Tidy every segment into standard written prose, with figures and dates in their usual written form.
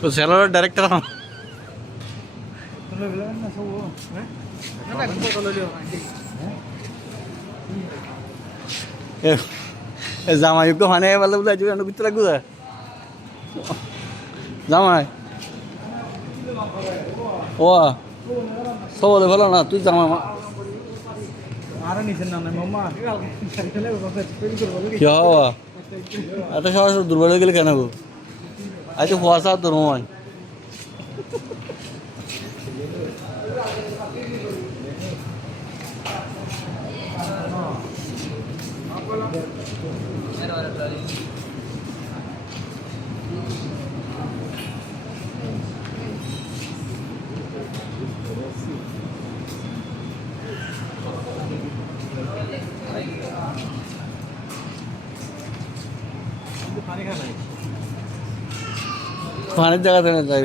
তো চ্যানেলের ডাইরেক্টর জামাইকে মানে বলে বলে আজকে ভিতরে রাখবো জামাই ও সবলে ভালো না তুই জামা আর নিছেন না মামা কি হওয়া এত সবাই দুর্বল হয়ে গেলে কেন গো আজ কুয়াশা তো নয় পানির জায়গাতে যাই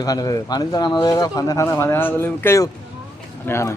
পানির জায়গা না জায়গা পানি খানা বলে কেউ পানি খানা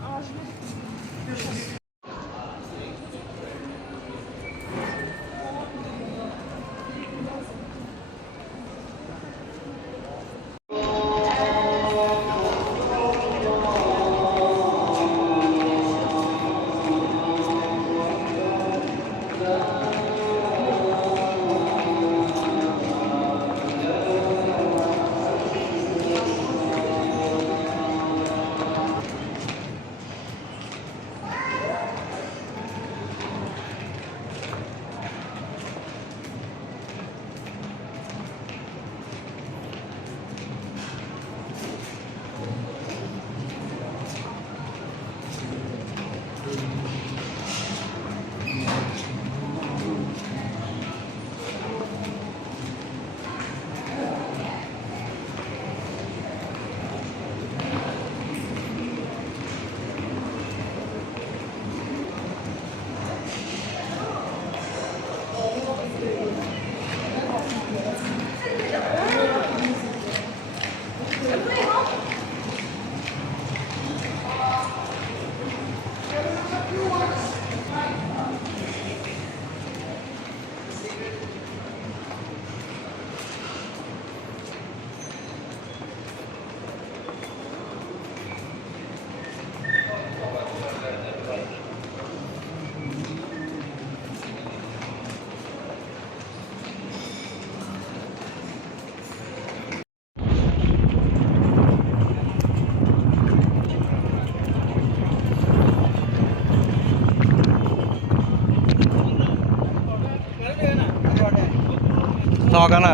ತಗೋಣ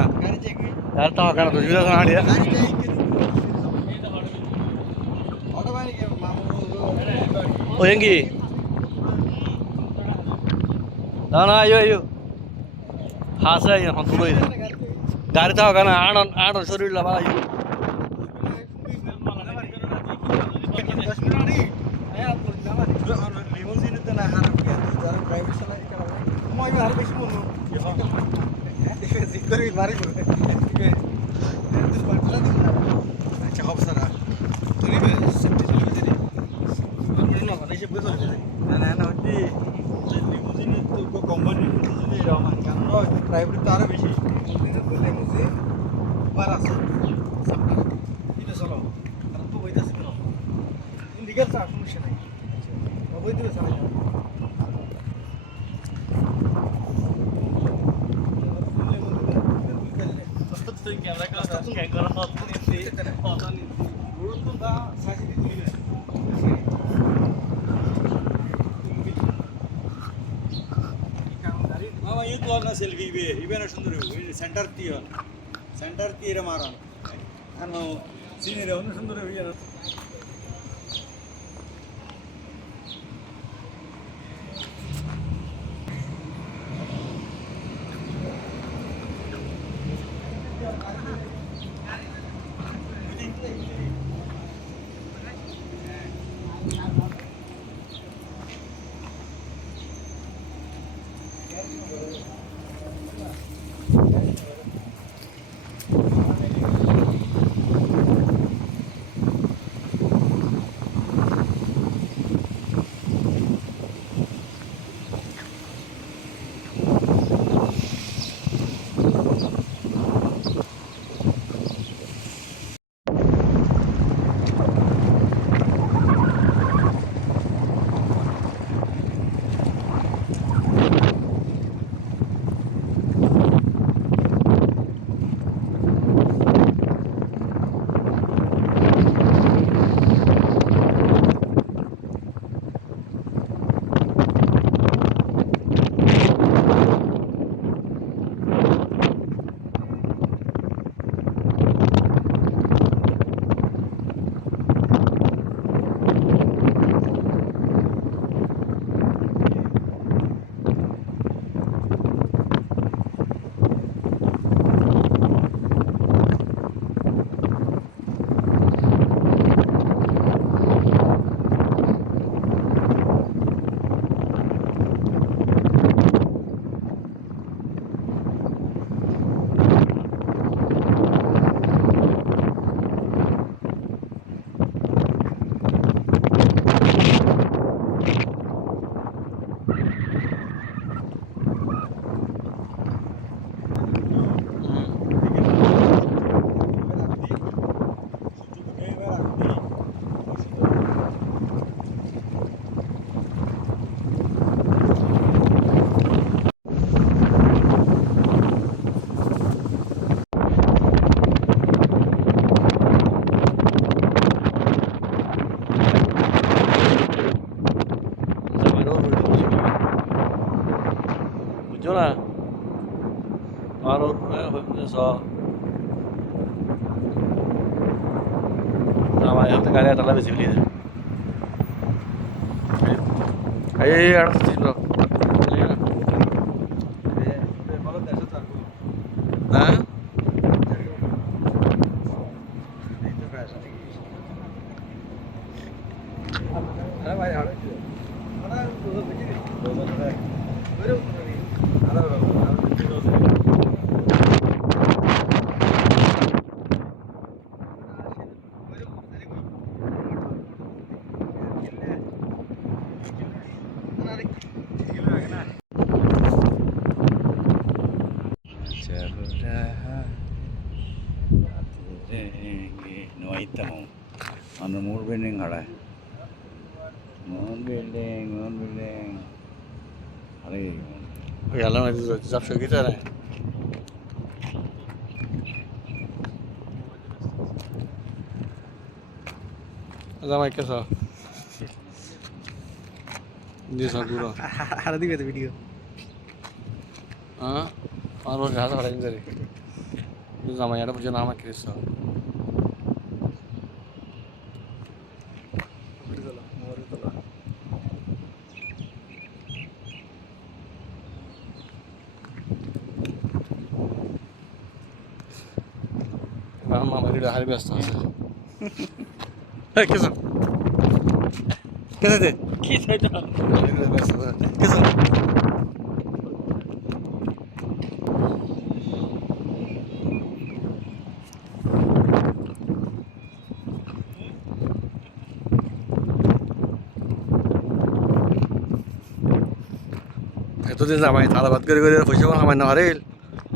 ಯಾರು ತಗೋಣ ತುಜುದ ಹಾಡಿ ಓ ಹೆಂಗಿ না আয়ো আয়ো হাসে এখন তুলো গাড়ি তখন আড় শরীর লাভ আয়ো আচ্ছা হবে স্যার তুই না না না হচ্ছে লিমুজিন তো কোম্পানি লিমুজিন এরকম কারণ প্রাইভেট তো আরো বেশি লিমুজিন বার আছে সামনে এটা চলো কারণ তো বইতাছে তো লিগ্যাল চার সমস্যা নাই অবৈধ চালাই ক্যামেরা ক্যামেরা ফটো নিতে ফটো নিতে গুরুত্ব দা সাইজ দিতে না সেলফি ইবে না সুন্দর সেন্টার দিয়ে মারান আনো সিনিরে অন্য সুন্দর হইয়া না বুঝছো না আর আমার এখান থেকে গাড়ি আটালা বেশি ফেলিয়ে দেয় এই আড়া ছিল হ্যাঁ on the more winning hara non building are গেল না ব্যবসা কি তারা জামাই কেসা দিস পুরো আর দিবে তো ভিডিও হ্যাঁ আর ওর ঘাস হারাই যাবে জামাই এটা বুঝে না আমার কেসা মামা রিডা হারি ব্যস্ত আছে এই কেসা কেসা দে কি চাইতো ব্যস্ত কেসা এতদিন জামাই তালা বাদ করে পয়সা কামাই না হারিল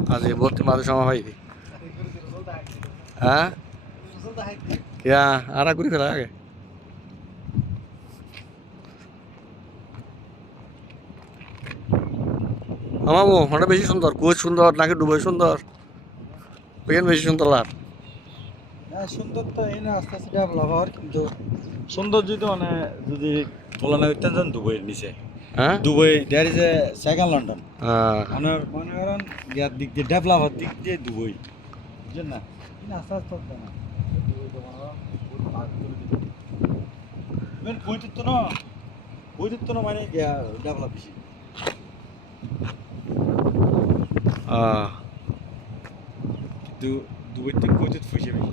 আজ ভর্তি মাঝে সময় পাইবি হ্যাঁ কিয়া আর ঘুরি ফেলা আগে আমামো ওটা বেশি সুন্দর কোচ সুন্দর নাকি ডুবই সুন্দর ওইখানে বেশি সুন্দর লার সুন্দর তো এই না আস্তে আস্তে ডেভেলপ হওয়ার কিন্তু সৌন্দর্য তো মানে যদি তুলনা করতেন যান দুবাইয়ের নিচে হ্যাঁ Dubai there is a second London হ্যাঁ মনে করেন ইয়ার দিক দিয়ে ডেভেলপ হওয়ার দিক দিয়ে দুবাই বুঝছেন না আস্তে আস্তে হচ্ছে না দুবাই তো মনে করেন বৈদ্যুত্ব না মানে ডেভেলপ বেশি দুবাই থেকে বৈদ্যুৎ ফুসে বেশি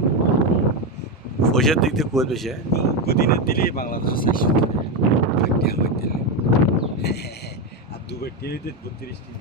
পয়সার দিক দিয়ে কুয়েত বেশি গদিনে দিলেই বাংলাদেশের 400 টাকা দিলে আর দুবাই দিলে 32 টাকা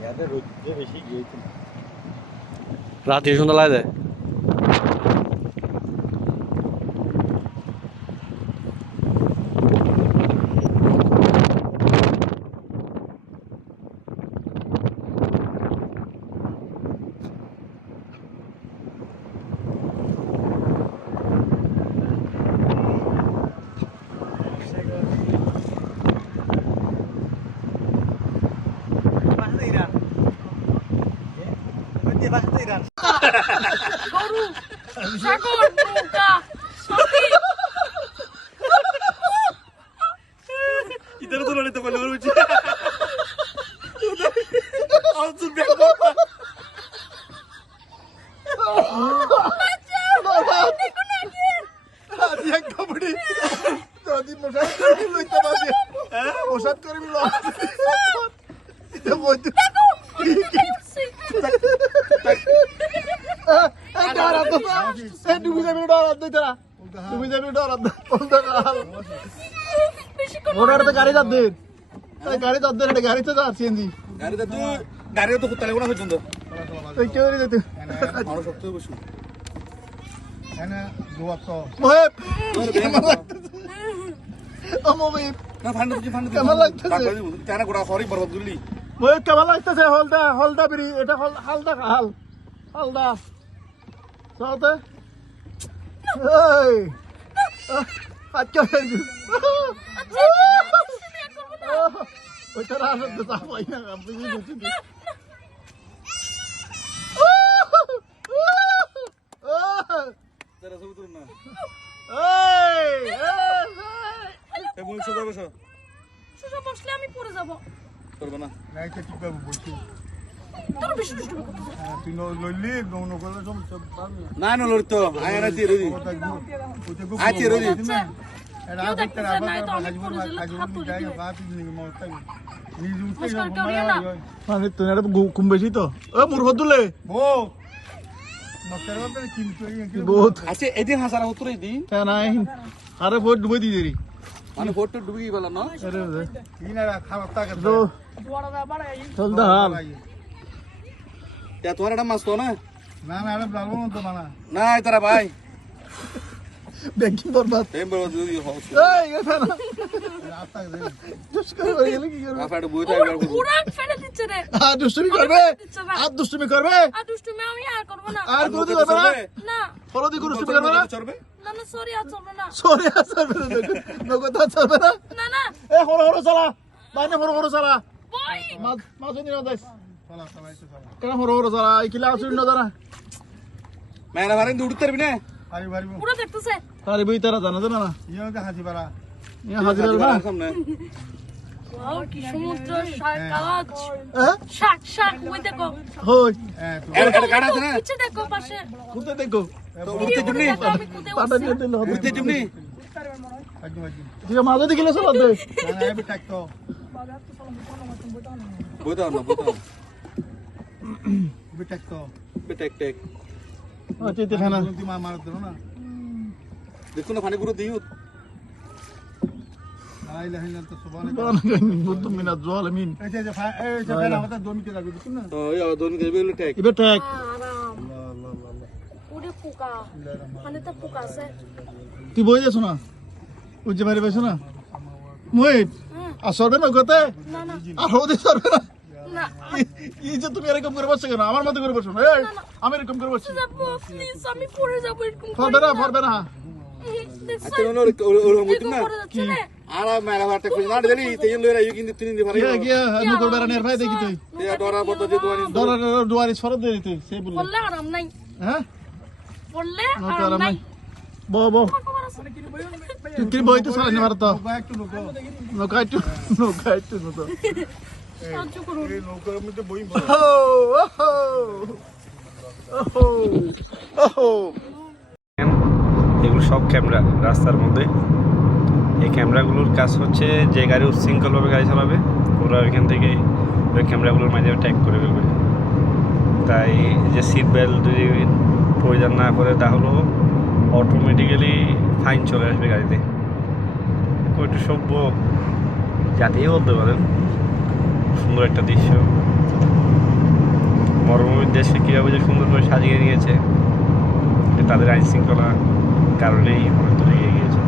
ইয়াদের রোদে বেশি গিয়েছিল রাতে সুন্দর লাগে গরু ছাগল নৌকা সবই ইতারে তো লড়িতে বলে বলছি গাড়ি যাচ্ছে গাড়িতে যাচ্ছি গাড়ি তো কুত্তা লাগবে না পর্যন্ত কেমন লাগতেছে হলদা হলদা বিড়ি এটা হালদা হাল হালদা সাথে আচ্ছা ওইটা রাখতে চাপাই না আপনি সুজা বসলে আমি পড়ে যাব করবো না বলছি তোর বেশি দুষ্টু করতেছ তুই লইলি গৌন করলে সব না না লড়ি তো আয় না তীর দি আয় তীর দি মানে তোর কম বেশি তো ও মূর্খ তুলে বহুত আচ্ছা এদিন হাসারা উত্তরে দি নাই আরে ভোট ডুবে দিয়ে দেরি মানে ফটো ডুবি গেল না চলতে হাল তে তোর এটা মাছ তো না না না আরে ব্লাগো তো মানা না তারা ভাই ব্যাংকিং বরবাদ এম বড় যদি হস এই এটা না রাস্তা দে জুস করে গেলে কি করবে আফাড় বই তাই গেল পুরা ফেলে দিচ্ছে রে আর দুষ্টুমি করবে আর দুষ্টুমি করবে আর দুষ্টুমি আমি আর করব না আর কোন দিন করবে না না ফরদি কোন দুষ্টুমি করবে না চলবে না না সরি আর চলবে না সরি আর চলবে না নগদ আর চলবে না না না এ হরো হরো চালা বাইনে হরো হরো চালা বই মাছ নিয়ে যাস চালা চালা একটু চালা কেন হরো হরো চালা এই কিলা আসুন না জানা মেরা ভারে উড়তে পারবি না পারি পারি পুরো দেখতেছে পারি বই তারা জানা জানা না ইয়া হাজি পারা ইয়া হাজি পারা না সামনে ওয়াও কি সমুদ্র শাক কাজ হ্যাঁ শাক শাক ওই দেখো হই এটা কাটা আছে না নিচে দেখো পাশে কুতে দেখো তো উড়তে জুমনি আমি কুদে পাটা নিয়ে দিল উড়তে জুমনি তুই মাঝে দিলে চলা দে না এবি টাকতো বই দাও না বই দাও এবি টাকতো বেটেক টেক আচ্ছা তে খানা তুই মার দিল না দেখো না পানি পুরো দিও لا اله الا انت سبحانك বুদ্ধ মিনা জল মিন এই যে ফেলা হতে 2 মিনিট লাগবে দেখুন না তো এই দোন কে বেলে টেক ইবে টেক আরাম আল্লাহ আল্লাহ এটা পোকা মানে তো পোকা আছে তুই বই যাস না উজ্জে মারি পাইছ না মোহিত আর সরবে না ওখানে না না আর ওদের সরবে না না কি যে তুমি এরকম করে বসছো কেন আমার মতো করে বসো না এই আমি এরকম করে বসছি যাবো প্লিজ আমি পড়ে যাবো এরকম পারবে না আচ্ছা ওরকম হইতো না কি আর মেলা বারটা খুঁজে না জানি তেল লইরা ইউ কিন্তু তিন দিন পারে গিয়া গিয়া নুকর বেড়ানোর ভাই দেখি তুই ডরা বড় যে দুয়ারি ডলার দুয়ারি সরব দিয়ে তুই সেই বললি বললে আরাম নাই হ্যাঁ বললে নৌকা আরাম নাই বো বো তুই কি বই তো সারানি মারত একটু নুকো নৌকা একটু নৌকা সাহায্য করুন এই নৌকার মধ্যে বই এগুলো সব ক্যামেরা রাস্তার মধ্যে। এই ক্যামেরাগুলোর কাজ হচ্ছে যে গাড়ি উচ্ছৃঙ্খলভাবে গাড়ি চালাবে ওরা ওইখান থেকে ওই ক্যামেরাগুলোর মাধ্যমে ট্যাগ করে ফেলবে। তাই যে সিট বেল্ট যদি প্রয়োজন না করে তাহলেও অটোমেটিক্যালি ফাইন চলে আসবে গাড়িতে। একটু সভ্য জাতিই বলতে পারেন। সুন্দর একটা দৃশ্য, মরুভূমির দেশে কীভাবে যে সুন্দর করে সাজিয়ে দিয়েছে তাদের আইন শৃঙ্খলা কারণেই হয়তো এগিয়ে গিয়েছে।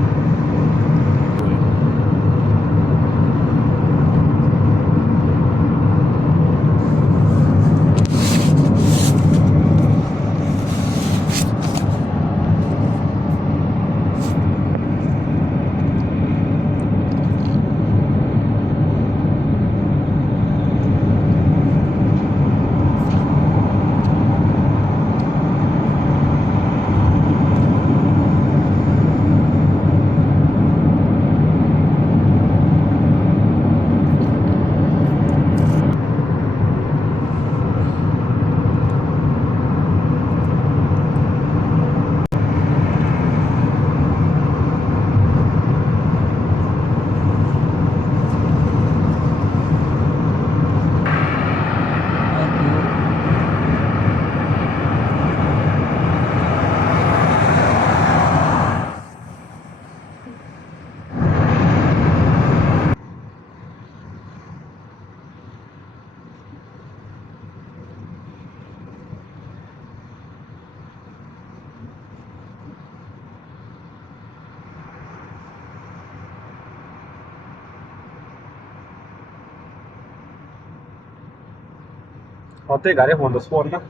어때 가래 혼자 수원나?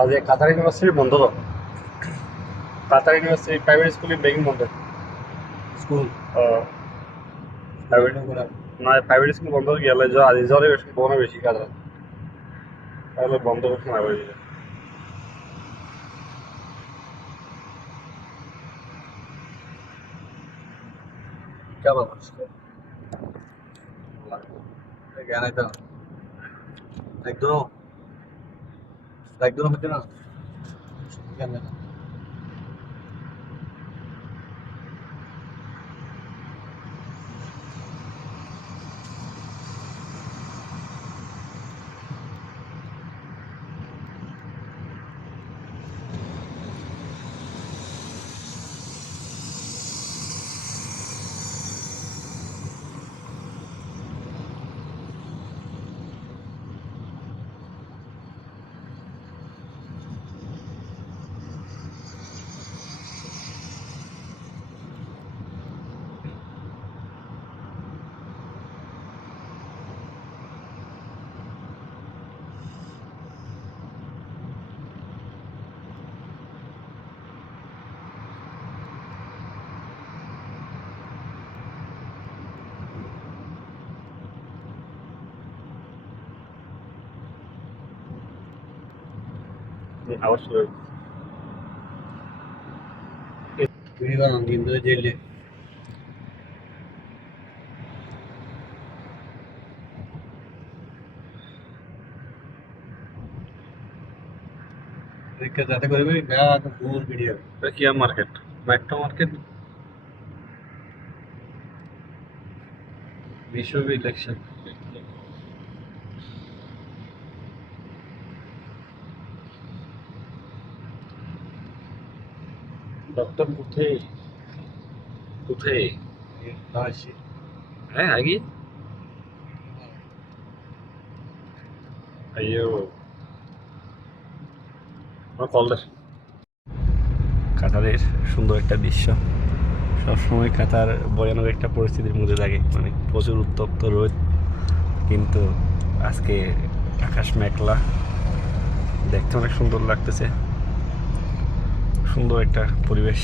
আজ কাতার ইউনিভার্সিটি বন্ধ তো। কাতার ইউনিভার্সিটি প্রাইভেট স্কুলে বেগিং বন্ধ। স্কুল না প্রাইভেট স্কুল বন্ধ গেলে আজ জ্বরে সম্ভাবনা বেশি কাতার, তাহলে বন্ধ করতে না পারি। কেমন জ্ঞান এটা একদম হচ্ছে না জ্ঞান না আবার শুরু ভিডিও কিন্তু জেলে যাতে করবে ব্যাগ ফুল ভিডিও কিয়া মার্কেট, মেট্রো মার্কেট, বিশ্ব ইলেকশন। डॉक्टर कुठे कुठे है आगे अयो কলদের কাতারের সুন্দর একটা দৃশ্য। সবসময় কাতার ভয়ানক একটা পরিস্থিতির মধ্যে থাকে, মানে প্রচুর উত্তপ্ত রোদ, কিন্তু আজকে আকাশ মেঘলা, দেখতে অনেক সুন্দর লাগতেছে, সুন্দর একটা পরিবেশ।